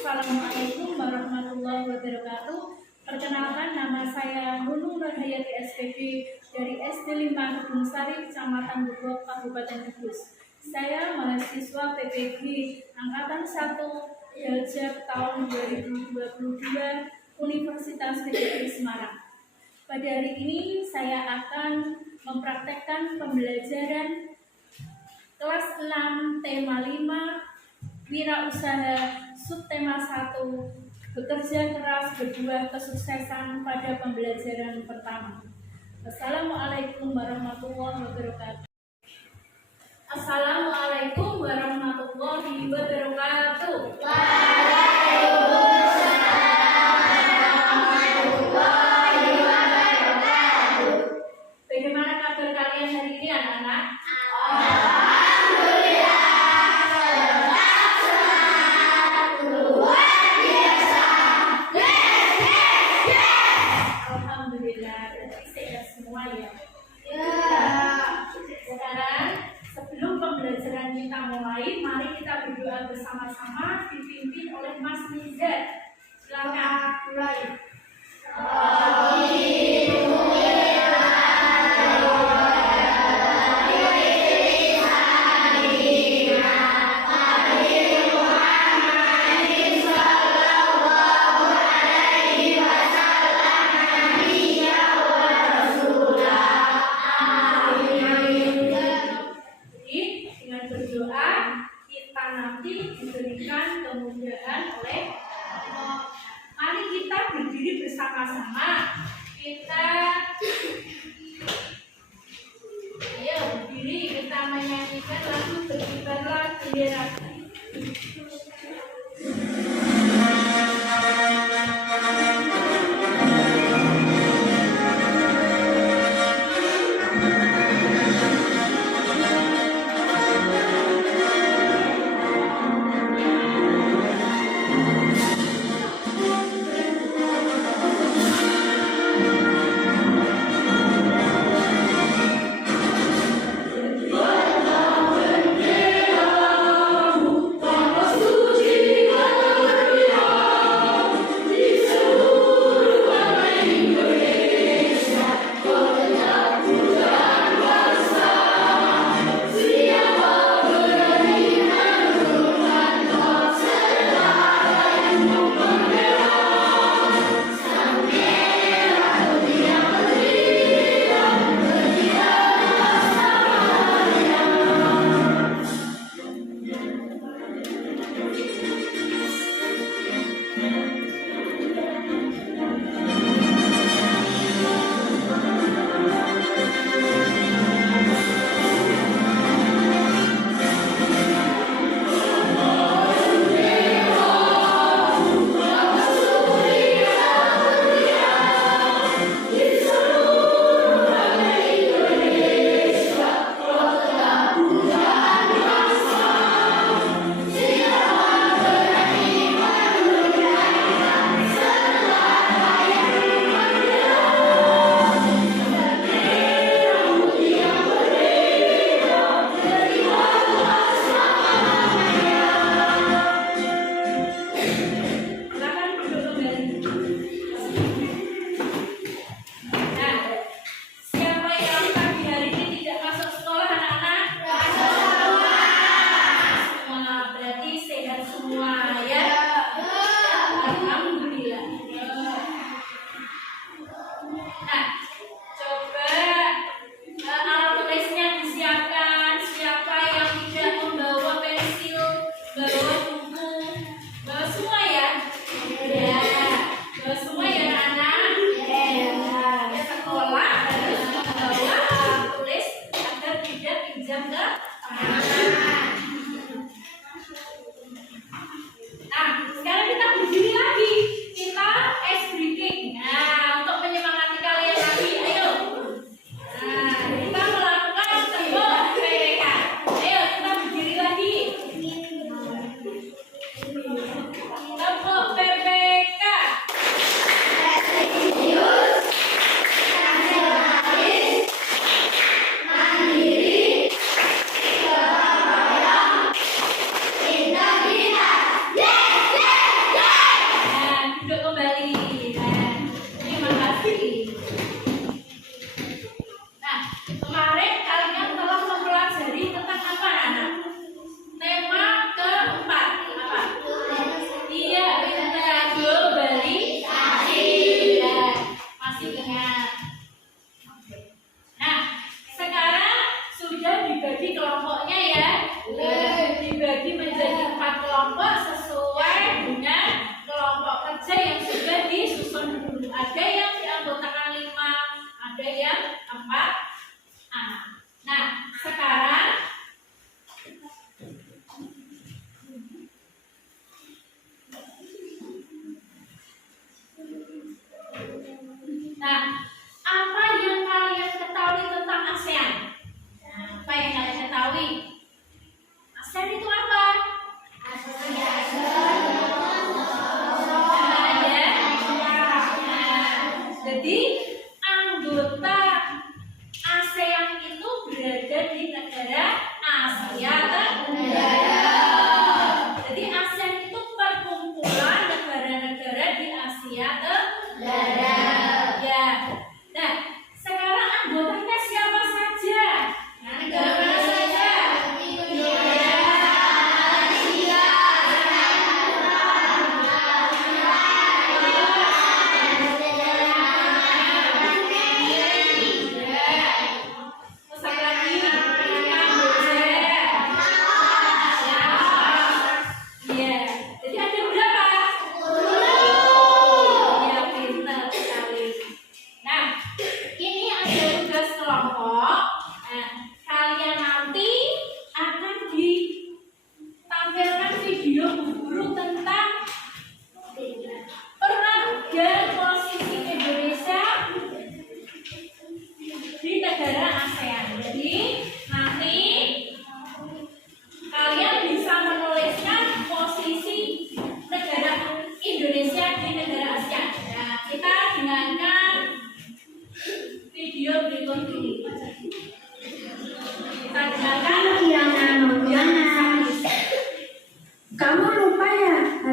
Assalamualaikum warahmatullahi wabarakatuh. Perkenalkan, nama saya Nunung Nurhayati SPB dari SD 5 Gedung Sari, Kecamatan Bogor, Kabupaten Kudus. Saya mahasiswa PPG Angkatan 1 Delja tahun 2022 Universitas PPG Semarang. Pada hari ini saya akan mempraktekkan pembelajaran kelas 6 tema 5 Wirausaha subtema 1 bekerja keras berbuah kesuksesan pada pembelajaran pertama. Assalamualaikum warahmatullahi wabarakatuh. Assalamualaikum warahmatullahi wabarakatuh. Bagaimana kabar kalian hari ini, anak-anak? Alhamdulillah, berarti sehat semua ya. Sekarang sebelum pembelajaran kita mulai, mari kita berdoa bersama-sama dipimpin oleh Mas Nizar. Silakan mulai. Diberikan kemudahan oleh Allah. Mari kita berdiri bersama-sama. Kita berdiri, kita menyanyikan lagu Berkibarlah Bendera.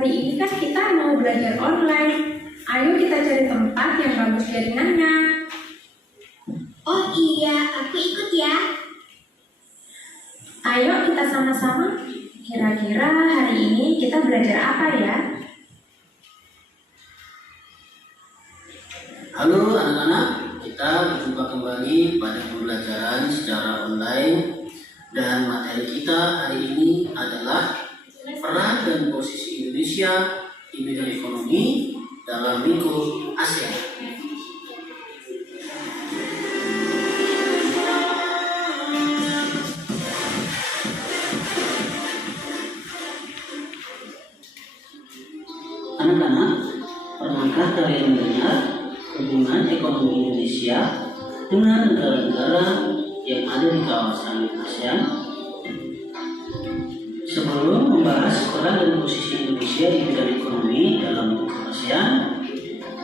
hari ini kan kita mau belajar online. Ayo kita cari tempat yang bagus jaringannya. Oh iya, aku ikut ya. Ayo kita sama-sama. Kira-kira hari ini kita belajar apa ya? Halo anak-anak, kita berjumpa kembali pada pembelajaran secara online dan materi kita hari ini adalah peran dan posisi Indonesia di bidang ekonomi dalam lingkup ASEAN. Anak-anak, pernahkah kalian mendengar hubungan ekonomi Indonesia dengan negara-negara yang ada di kawasan ASEAN? Sebelum membahas peran dan posisi Indonesia di bidang ekonomi dalam lingkup ASEAN,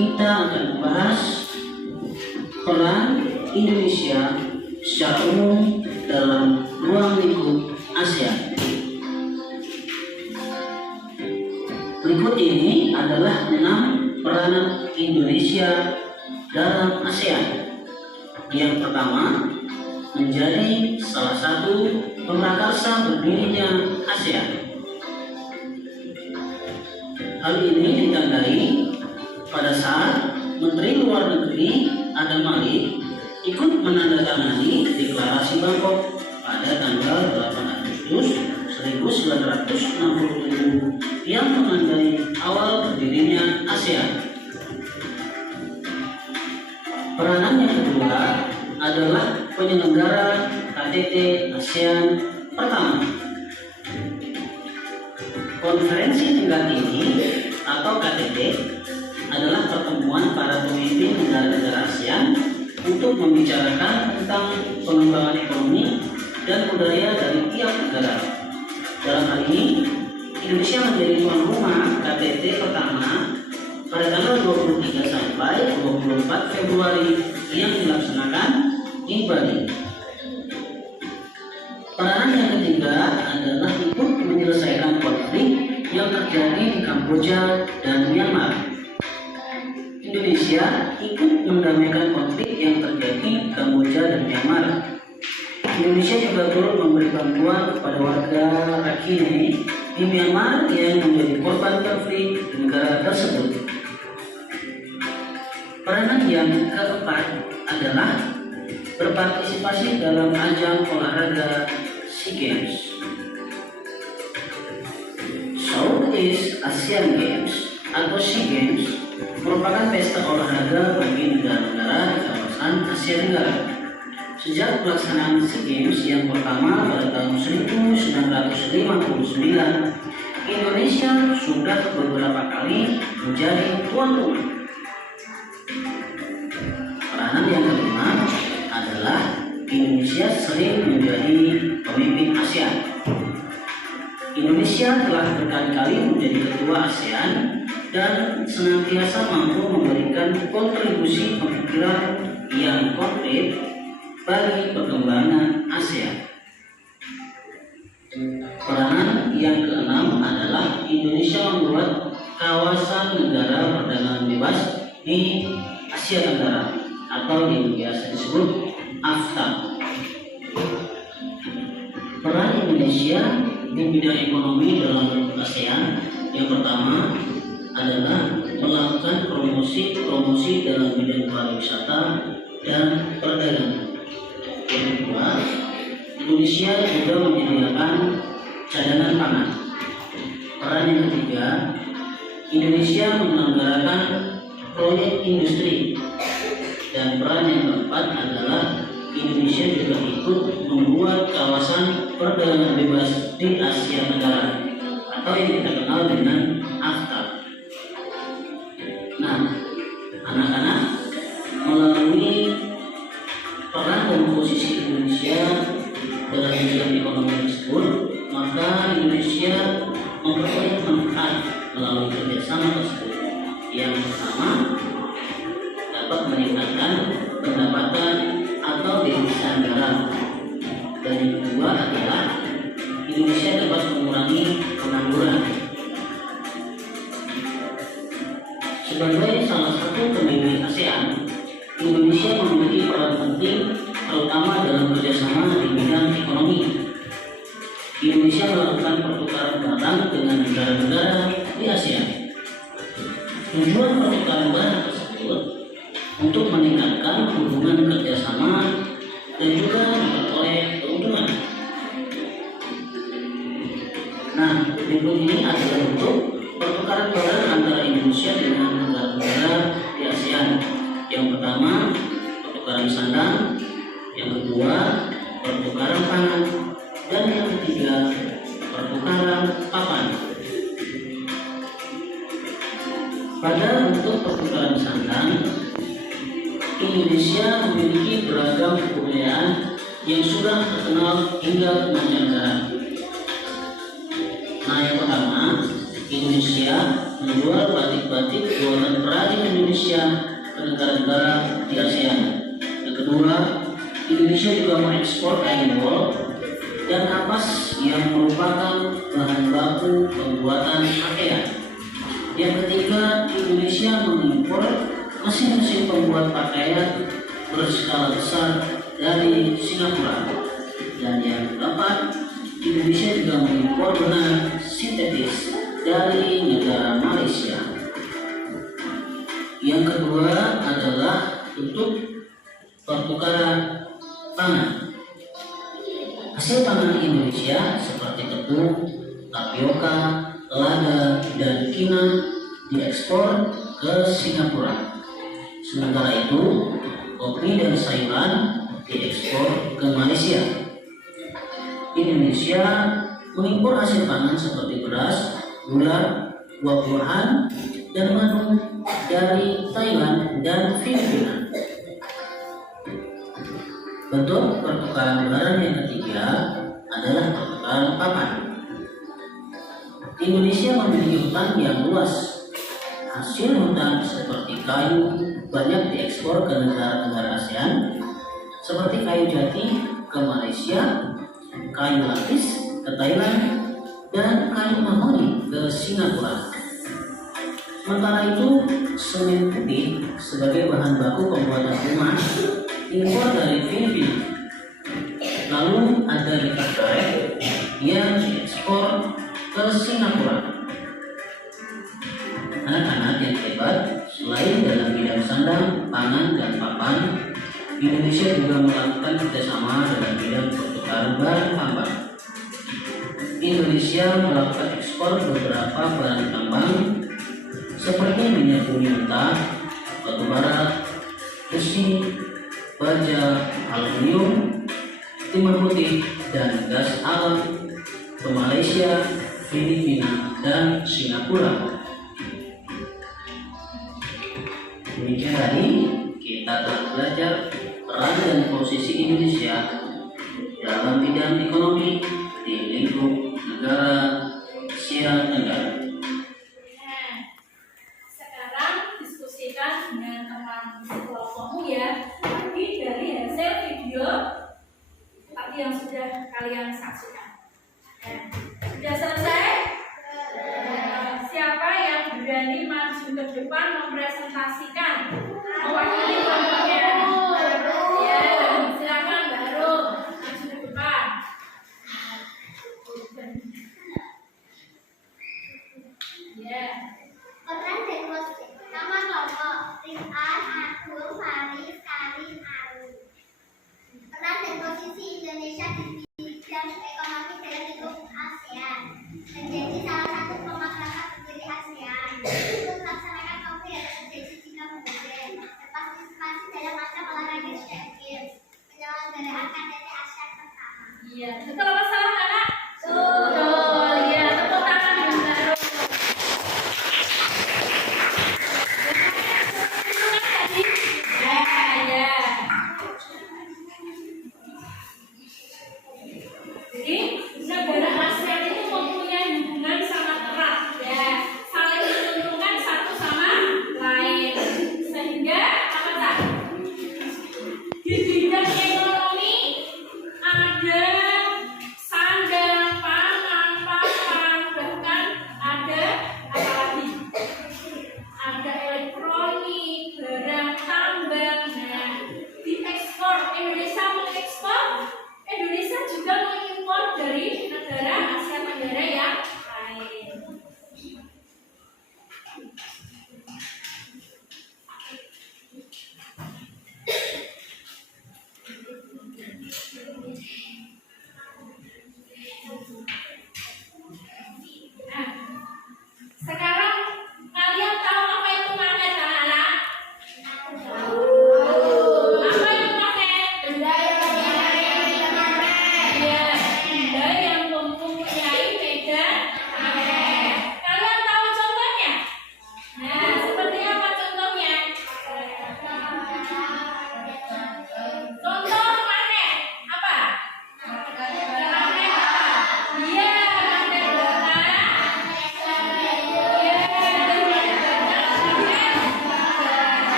kita akan membahas peran Indonesia secara umum dalam ruang lingkup ASEAN. Berikut ini adalah 6 peranan Indonesia dalam ASEAN. Yang pertama, menjadi salah satu pemrakarsa berdirinya ASEAN. Hal ini ditandai pada saat Menteri Luar Negeri Adam Malik ikut menandatangani Deklarasi Bangkok pada tanggal 8 Agustus 1967 yang menandai awal berdirinya ASEAN. Peranan yang kedua adalah penyelenggara KTT ASEAN pertama. Konferensi tingkat tinggi atau KTT adalah pertemuan para pemimpin negara-negara ASEAN untuk membicarakan tentang pengembangan ekonomi dan budaya dari tiap negara. Dalam hal ini, Indonesia menjadi tuan rumah KTT pertama pada tanggal 23 sampai 24 Februari yang dilaksanakan di Bali. Peranan yang ketiga adalah ikut menyelesaikan konflik yang terjadi di Kamboja dan Myanmar. Indonesia ikut mendamaikan konflik yang terjadi di Kamboja dan Myanmar. Indonesia juga turut memberi bantuan kepada warga Rakhine di Myanmar yang menjadi korban konflik di negara tersebut. Peranan yang keempat adalah berpartisipasi dalam ajang olahraga SEA Games. Southeast Asian Games atau SEA Games merupakan pesta olahraga bagi negara-negara di kawasan Asia Tenggara. Sejak pelaksanaan SEA Games yang pertama pada tahun 1959, Indonesia sudah beberapa kali menjadi tuan rumah. Peranan yang kelima adalah Indonesia sering menjadi pemimpin ASEAN. Indonesia telah berkali-kali menjadi ketua ASEAN dan senantiasa mampu memberikan kontribusi pemikiran yang konkret bagi perkembangan ASEAN. Peranan yang keenam adalah Indonesia membuat kawasan negara perdagangan bebas di Asia Tenggara atau yang biasa disebut AFTA. Peran Indonesia di bidang ekonomi dalam ASEAN yang pertama adalah melakukan promosi dalam bidang pariwisata dan perdagangan. Yang kedua, Indonesia juga menyediakan cadangan pangan. Peran yang ketiga, Indonesia menyelenggarakan proyek industri. Dan peran yang keempat adalah Indonesia juga ikut membuat kawasan perdagangan bebas di Asia Tenggara atau yang kita kenal dengan AFTA. Nah, anak-anak, melalui peran dan posisi Indonesia dalam bidang ekonomi tersebut, maka Indonesia memperoleh manfaat melalui kerjasama tersebut. Yang pertama, dapat meningkatkan pendapatan atau devisa negara. Dan yang kedua adalah Indonesia dapat mengurangi pengangguran. Sebagai salah satu pendiri ASEAN, Indonesia memiliki peran penting terutama dalam kerjasama di bidang ekonomi. Indonesia melakukan pertukaran barang dengan negara-negara di ASEAN. Tujuan pertukaran barang tersebut untuk meningkatkan hubungan kerjasama dan juga memperoleh keuntungan. Nah, berikut ini adalah bentuk pertukaran barang antara Indonesia dengan negara-negara di ASEAN. Yang pertama, pertukaran sandang. Yang kedua, pertukaran pangan. Dan yang ketiga, pertukaran papan. Pada bentuk pertukaran sandang, Indonesia memiliki beragam kebudayaan yang sudah terkenal hingga ke mancanegara. Nah, yang pertama, Indonesia menjual batik-batik buatan perajin Indonesia ke negara-negara di ASEAN. Yang kedua, Indonesia juga mengekspor kain wol dan kapas yang merupakan bahan baku pembuatan pakaian. Yang ketiga, Indonesia mengimpor mesin-mesin pembuat pakaian berskala besar dari Singapura. Dan yang keempat, Indonesia juga mengimpor benang sintetis dari negara Malaysia. Yang kedua adalah bentuk pertukaran pangan. Hasil pangan Indonesia seperti tepung, tapioka, lada, dan kina diekspor ke Singapura. Sementara itu, kopi dan sayuran diekspor ke Malaysia. Indonesia mengimpor hasil pangan seperti beras, gula, buah-buahan, dan madu dari Thailand dan Filipina. Bentuk pertukaran barang yang ketiga adalah pertukaran papan. Indonesia memiliki hutan yang luas. Hasil hutan seperti kayu banyak diekspor ke negara-negara ASEAN, seperti kayu jati ke Malaysia, kayu lapis ke Thailand, dan kayu mahoni ke Singapura. Sementara itu, semen putih sebagai bahan baku pembuatan rumah impor dari Filipina. Lalu ada lipat karet yang diekspor ke Singapura. Anak-anak yang hebat, selain dalam bidang sandang, pangan, dan papan, Indonesia juga melakukan kerjasama dalam bidang pertukaran barang tambang. Indonesia melakukan ekspor beberapa barang tambang seperti minyak bumi mentah, batu bara, besi, baja, aluminium, timah putih, dan gas alam ke Malaysia, Filipina, dan Singapura. Demikian tadi kita telah belajar peran dan posisi Indonesia dalam bidang ekonomi di lingkup negara Asia Tenggara. Nah, sekarang diskusikan dengan teman kelompokmu ya. Tadi dari hasil video tadi yang sudah kalian saksikan. Sudah selesai? Siapa yang berani maju ke depan mempresentasikan mewakili kelompoknya? Ya, silakan baru maju ke depan. Ya. Peran dan posisi. Nama kelompok Rizal, Abdul, Faris, Karim, Aru. Peran dan posisi Indonesia di bidang ekonomi dalam lingkup ASEAN. Menjadi salah satu pemasaran pendiri ASEAN. Untuk melaksanakan konflik yang terjadi di kemudian. Berpartisipasi dalam ajang olahraga Asian Games. Penyelenggaraan KTT ASEAN pertama. Iya, betul apa salah anak? Betul. Iya, tepuk tangan yang baru.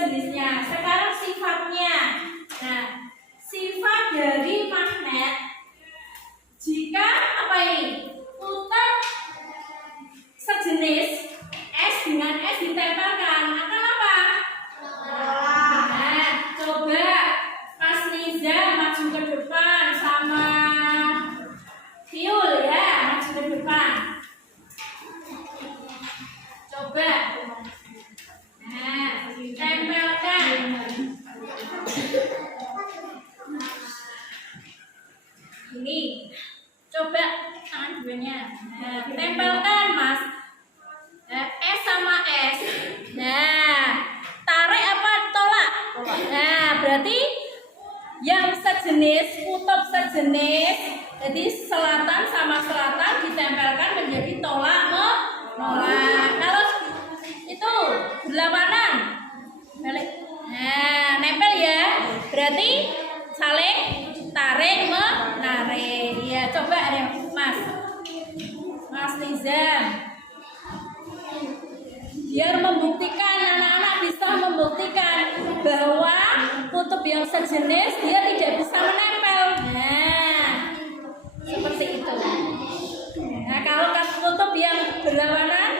jenisnya. Sekarang sifatnya. Nah, sifat dari magnet jika apa ini? Kutub sejenis S dengan S ditempelkan akan apa? Nah, coba Mas Niza maju ke depan sama Fiul ya, maju ke depan. Coba. Nah, tempelkan. Ini. Coba tangan duanya. Nah, tempelkan, Mas. S sama S. Nah, tarik apa tolak? Nah, berarti yang sejenis, kutub sejenis, jadi selatan sama selatan ditempelkan menjadi tolak menolak. Kalau itu berlawanan, balik. Nah, nempel ya. Berarti saling tarik menarik. Ya, coba ada Mas Nizam. Biar membuktikan, anak-anak bisa membuktikan bahwa kutub yang sejenis dia tidak bisa menempel. Nah, seperti itu. Nah, kalau kutub yang berlawanan,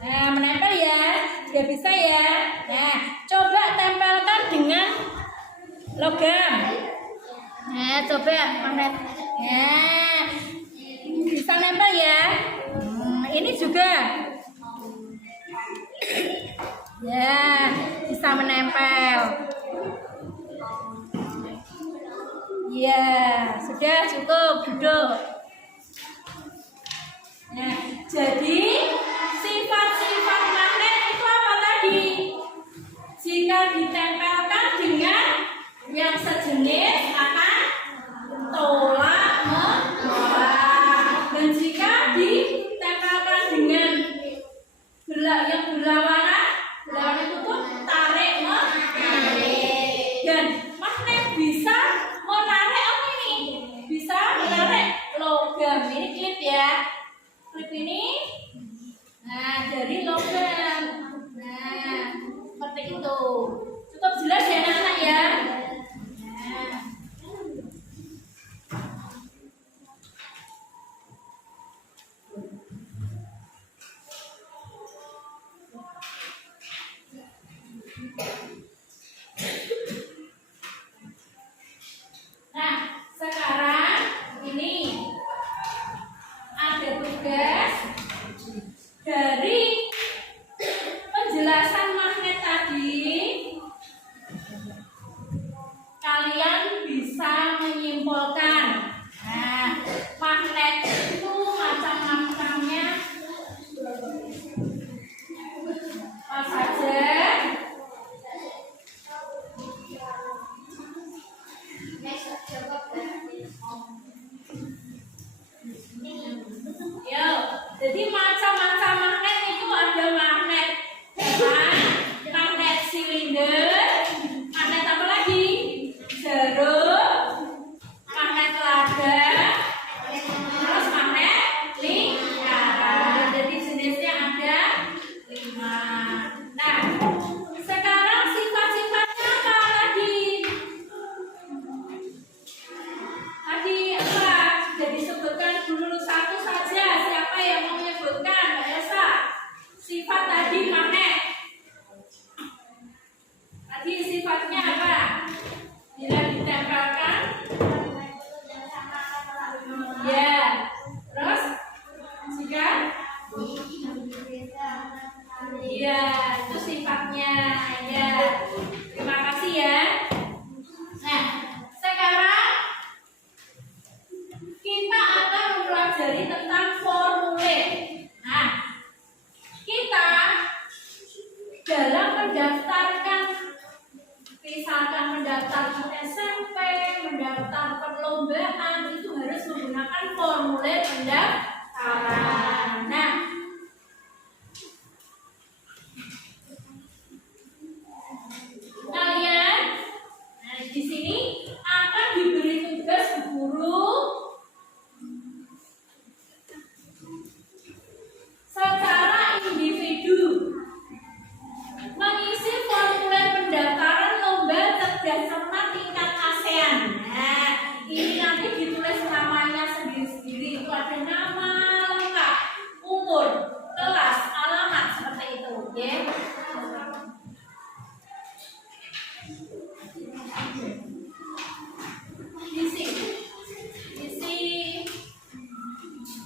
nah menempel ya, tidak bisa ya. Nah, coba tempelkan dengan logam. Nah, coba magnet. Nah, bisa nempel ya. Ini juga. Ya, bisa menempel. Ya, sudah cukup, duduk. Nah, jadi sifat-sifat magnet itu apa tadi? Jika ditempelkan dengan yang sejenis akan tolak menolak. Dan jika ditempelkan dengan yang berlawanan itu pun tarik menarik. Dan magnet bisa menarik apa ini? Bisa menarik logam. Ini klip ya. Klip ini. Nah, dari logam. Nah, seperti itu. Cukup jelas ya anak-anak ya. Nah. Nah, sekarang ini ada tugas dari penjelasan magnet tadi. Kalian bisa menyimpulkan. Nah, magnet itu macam-macamnya apa saja. Yo, jadi macam-macam magnet itu ada magnet dalam, magnet silinder, magnet apa lagi? Jarum, magnet lada, terus magnet lingkaran. Jadi jenisnya ada 5. Nah, sekarang sifat-sifatnya apa tadi? Tadi apa? Sudah disebutkan dulu satu saja. Siapa yang mau menyebutkan? Mbak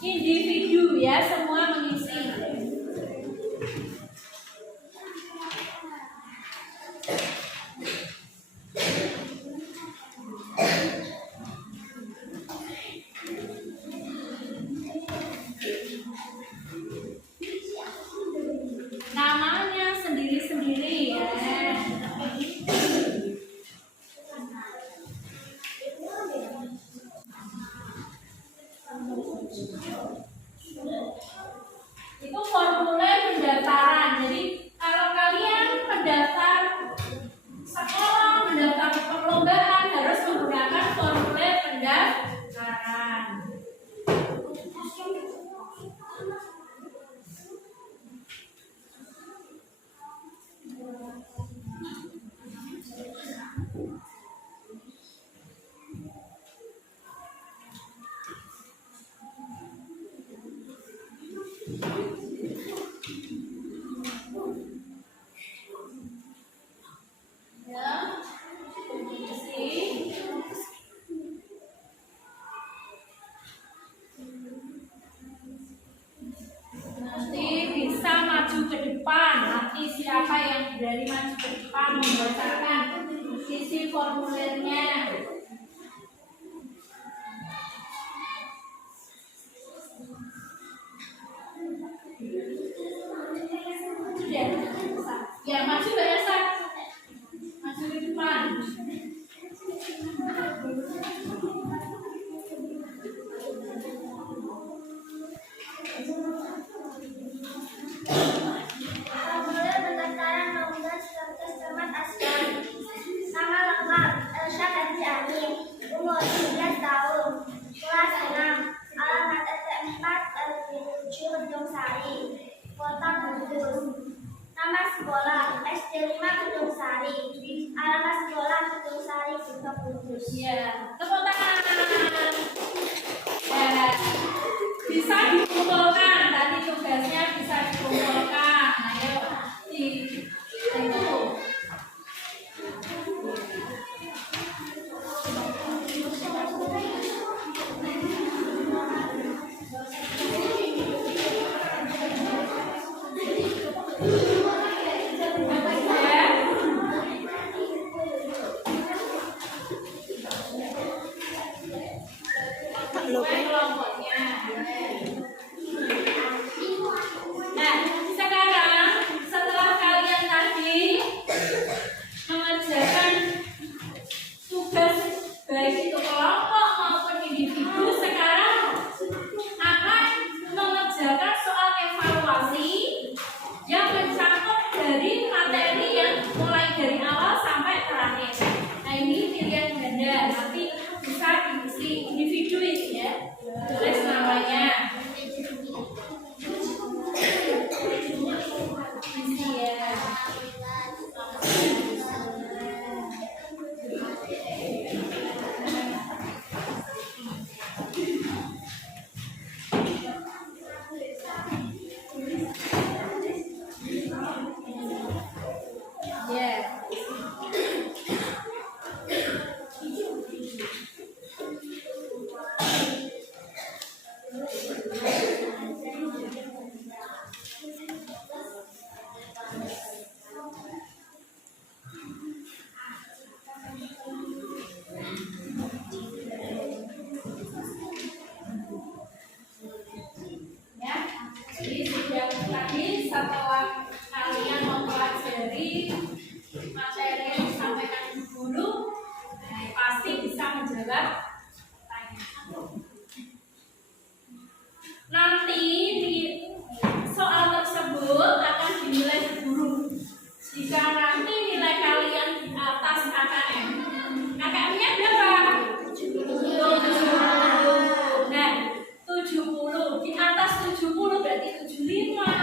individu ya, semua mengisi. Namanya sendiri-sendiri ya. Itu formulir pendaftaran. Jadi kalau kalian mendaftar sekolah, mendaftar perlombaan harus menggunakan formulir pendaftaran. Ya, isi. Nanti bisa maju ke depan. Nanti siapa yang berani maju ke depan membacakan isi formulirnya. Sudah, ya maju Mbak Elsa. Maju ke depan. Formulir pendaftaran nomor 100 Camat Asgar. Nama lengkap Elsa Hadi Amin. Umur 17 tahun. Kelas 6. Alamat RT 4 RW 7 Gedung Sari. Kota Kudus. Nama sekolah SD 5 Gedung Sari. Alamat sekolah Gedung Sari Kota Kudus. Ya, tepuk tangan. Ya, bisa dikumpulkan. Tadi tugasnya bisa dikumpulkan. Ayo, itu. Kelompoknya. Nah, sekarang setelah kalian tadi mengerjakan tugas baik itu kelompok maupun individu, sekarang akan mengerjakan soal evaluasi yang mencakup dari materi yang mulai dari awal sampai terakhir. Nah, ini pilihan ganda, nanti bisa diisi individu ini ya, tulis namanya. Isi ya. Yeah. Ya, jadi sudah tadi setelah kalian mempelajari materi yang disampaikan guru, pasti bisa menjawab pertanyaan. Nanti di soal tersebut akan dinilai guru. Jika nanti nilai kalian di atas KKM, KKM-nya berapa? 70. Nah, 70 di atas 70 berarti 75